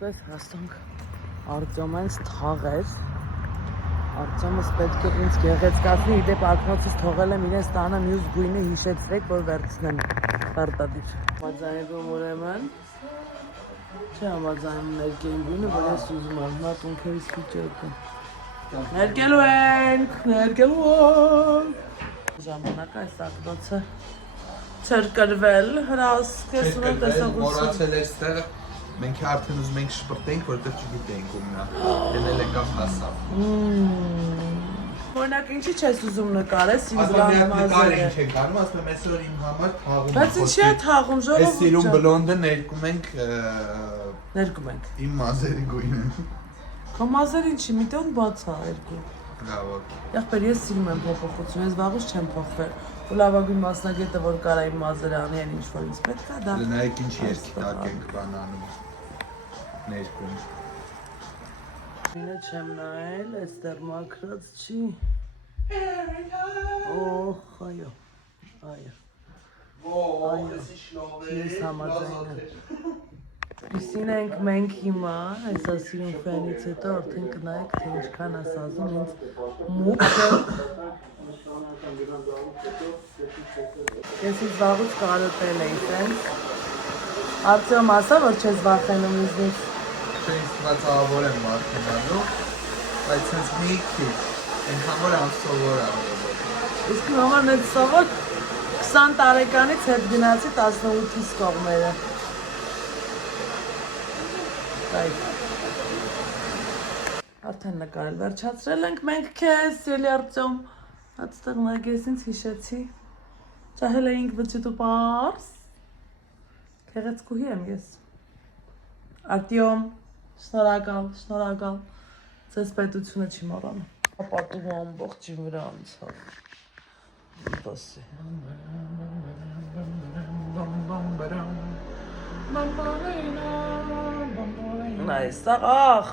Պես հասանք Արտյոմենց թաղեր Արտյոմս պետք է ինձ գեղեցկացնի իդեպ ակնոցս թողել եմ իրենց տանը մյուս գույնը հիշեցրեք, որ վերցնեմ պարտադիր համաձայնվում ուրեմն չէ համաձայնում ներկեին գույնը, որ ես ուզում եմ նա տունքերից վիճակը ներկելու ենք ժամանակը այս ակնոցը չեր կրվել հրասք ես ունեմ տեսողություն Մենք արդեն ուզում ենք շպրտենք, որովհետև չգիտենք ում նա դնել եկավ հասավ։ Օրինակ ինչի՞ չես ուզում նկարես իմ վրա նկարը ինչ ենք անում, ասում եմ այսօր իմ համար թաղում Բայց ինչի՞ է թաղում ժողովուրդ։ Այս սիրուն բլոնդը ներկում ենք իմ մազերի գույնը։ Քո մազերը ինչի՞ մի տեղ բաց է երկու։ Լավ։ Եղբայր ես սիրում եմ փոփոխություն, ես վաղուց չեմ փոխվել։ Ու լավագույն մասնագետը որ կարա իմ մազերը անի այն ինչ որ ինձ պետք է դա։ Նայեք ինչ երկի տակ ենք բանանում։ Ներկում։ Ինը չեմ նայել, այստեղ մաքրած չի։ Օհ, այո։ Ես համաձայն եմ։ Իսին ենք մենք հիմա, այս ասիրուն ֆենից հետո արդեն կնայեք, թե ինչքան է սազում ինձ մուկը։ Ես ինձ վաղուց կարոտել էի սենց։ Արտյոմ ասա, որ չես վախենում ինձնից։ Չէ, ինձ ծավալավոր եմ վախենալու, բայց սենց մի քիչ, ենքան որ անսովոր եմ։ Իսկ նոման էտ սովոր 20 տարեկանից հետ գնացի 18-ից կողմերը։ Արդեն նկարել վերջացրել ենք մենք քեզ, Սելի Արտյոմ, այդտեղ նայես ինձ հիշեցի, ճահել էինք վճտու պարս, քեղեցկուհի եմ ես, Արտյոմ, շնորհակալ, ձեզ պետությունը չի մոռանում, պատումը ամբողջի վրա անցավ, դասի, այստեղ, ախ,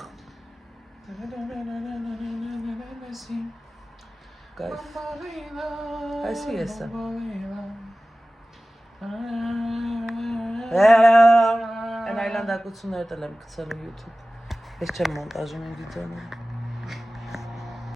կայֆ, այսի ես եմ, այն այլանդակություններդ էլ եմ գցելու YouTube, ես չեմ մոնտաժում եմ վիդեոները,